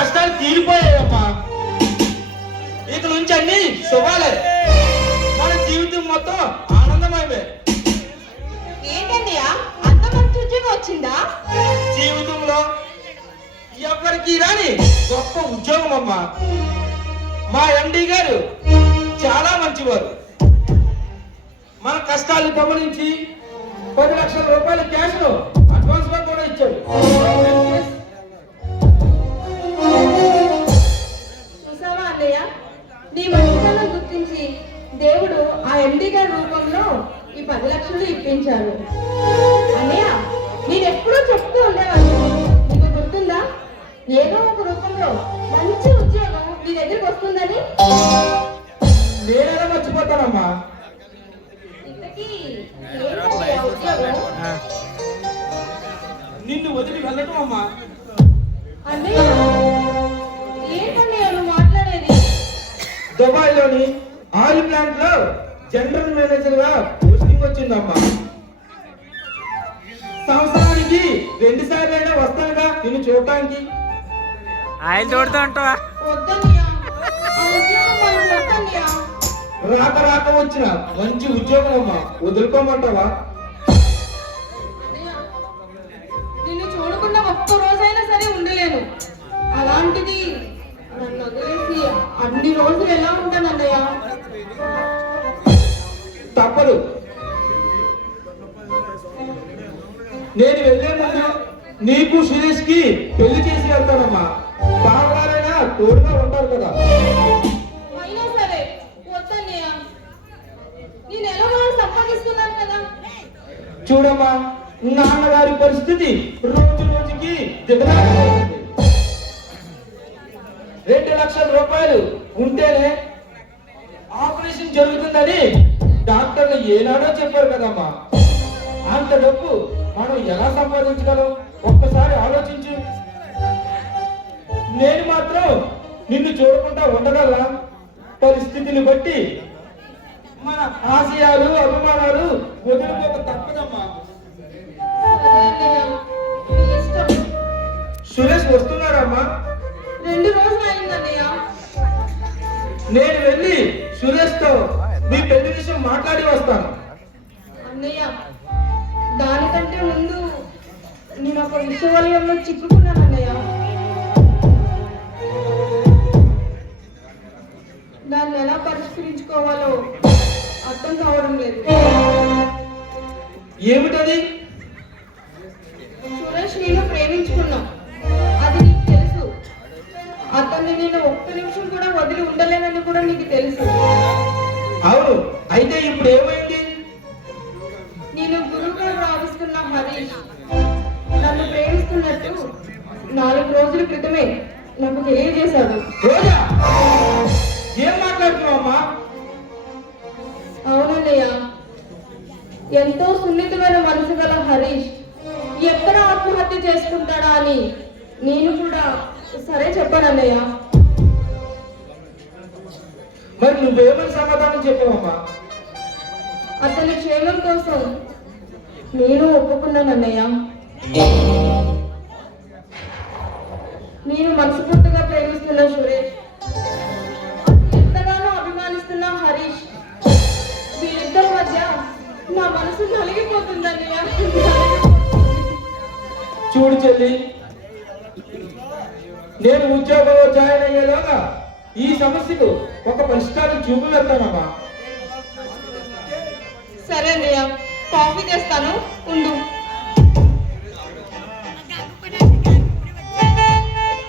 కష్టాలు తీరిపోయాయమ్మా. ఇక నుంచి అన్ని శుభాలే. మన జీవితం మొత్తం ఆనందమయమే. ఏంటన్నయ్య అంత మంచి ఉద్యోగం వచ్చిందా? జీవితంలో ఎవరికి రాని గొప్ప ఉద్యోగం అమ్మా. మా ఎండి గారు చాలా మంచివారు. మన కష్టాలు గమనించి 10 లక్షల రూపాయల క్యాష్ అడ్వాన్స్ గా కూడా ఇచ్చాడు. చూసావా అన్నయ్య, నీ మంచితనం గుర్తించి దేవుడు ఆ ఎండి గారి రూపంలో ఈ 10 లక్షలు ఇప్పించాడు. అన్నయ్య, నేను ఎప్పుడూ చెప్తూ ఉండేవాళ్ళు, నీకు గుర్తుందా? ఏదో ఒక రూపంలో మంచి ఉద్యోగం నీ దగ్గరికి వస్తుందని. నేనెలా మర్చిపోతానమ్మా. ఇంతకీ ఏంటన్నయ్య ఉద్యోగం? నిన్ను వదిలి వెళ్ళటం అమ్మా. అన్నయ్య, ఏంటన్నయ్య నువ్వు మాట్లాడేది? దుబాయ్లోని ఆయిల్ ప్లాంట్ లో జనరల్ మేనేజర్ గా పోస్టింగ్ వచ్చిందమ్మా. సంవత్సరానికి 2 సార్లైనా వస్తానుగా నిన్ను చూడటానికి. ఆయిల్ తోడుతూ ఉంటావా? వద్దన్నయ్య, ఆ ఉద్యోగం మనకు వద్దన్నయ్య. రాక రాక వచ్చిన మంచి ఉద్యోగం అమ్మా, వదులుకోమంటావా? అన్నయ్య, నిన్ను చూడకుండా ఒక్క రోజైనా సరే ఉండలేను. అలాంటిది నన్ను వదిలేసి అన్ని రోజులు ఎలా ఉంటానన్నయ్య? తప్పదు. నేను వెళ్ళే ముందు నీకు సురేష్ కి పెళ్లి చేసి వెళ్తానమ్మా. బావగారైనా తోడుగా ఉంటారు కదా. అయినా సరే వద్దన్నయ్య, నేను ఎలా వాళ్ళు సంపాదిస్తున్నాను కదా. చూడమ్మా, నాన్నగారి పరిస్థితి రోజు రోజుకి దిగజారిపోతుంది. 2 లక్షల రూపాయలు ఉంటేనే ఆపరేషన్ జరుగుతుందని డాక్టర్లు ఏనాడో చెప్పారు కదమ్మా. అంత డబ్బు మనం ఎలా సంపాదించగలం ఒక్కసారి ఆలోచించు. నేను మాత్రం నిన్ను చూడకుండా ఉండగలనా? పరిస్థితిని బట్టి మన ఆశయాలు అభిమానాలు వదిలిపోక తప్పదమ్మా. సరే అన్నయ్య, నీ ఇష్టం. సురేష్ వస్తున్నారమ్మా. 2 రోజులు అయిందన్నయ్య. నేను వెళ్ళి సురేష్ తో మీ పెళ్లి విషయం మాట్లాడి వస్తాను. అన్నయ్య, దానికంటే ముందు నేను ఒక విషవలయంలో చిక్కుకున్నాను అన్నయ్య. దాన్ని ఎలా పరిష్కరించుకోవాలో అర్థం కావడం లేదు. ఏమిటది? సురేష్ నేను ప్రేమించుకున్నాం, అది నీకు తెలుసు. అతన్ని నేను ఒక్క నిమిషం కూడా వదిలి ఉండలేనని కూడా నీకు తెలుసు. అవును, అయితే ఇప్పుడు ఏమైంది? నేను గురువుగా భావిస్తున్న హరీష్ నన్ను ప్రేమిస్తున్నట్టు 4 రోజుల క్రితమే నాకు తెలియజేశాడు. రోజా, ఏం మాట్లాడుతున్నావమ్మా? అవునన్నయ్య, ఎంతో సున్నితమైన మనసు గల హరీష్ ఎక్కడ ఆత్మహత్య చేసుకుంటాడా అని నేను కూడా సరే చెప్పానన్నయ్య. మరి నువ్వేమని సమాధానం చెప్పావమ్మా? అతని క్షేమం కోసం నేను ఒప్పుకున్నానన్నయ్య. నేను మనస్ఫూర్తిగా ప్రేమిస్తున్న సురేష్, ఎంతగానో అభిమానిస్తున్న హరీష్, వీళ్ళిద్దరి మధ్య నా మనసు నలిగిపోతుందన్నయ్య. చూడు చెల్లి, నేను ఉద్యోగంలో జాయిన్ అయ్యేలాగా ఈ సమస్యకు ఒక పరిష్కారం చూపి వెళ్తానమ్మా. సరే అన్నయ్య, కాఫీ తెస్తాను.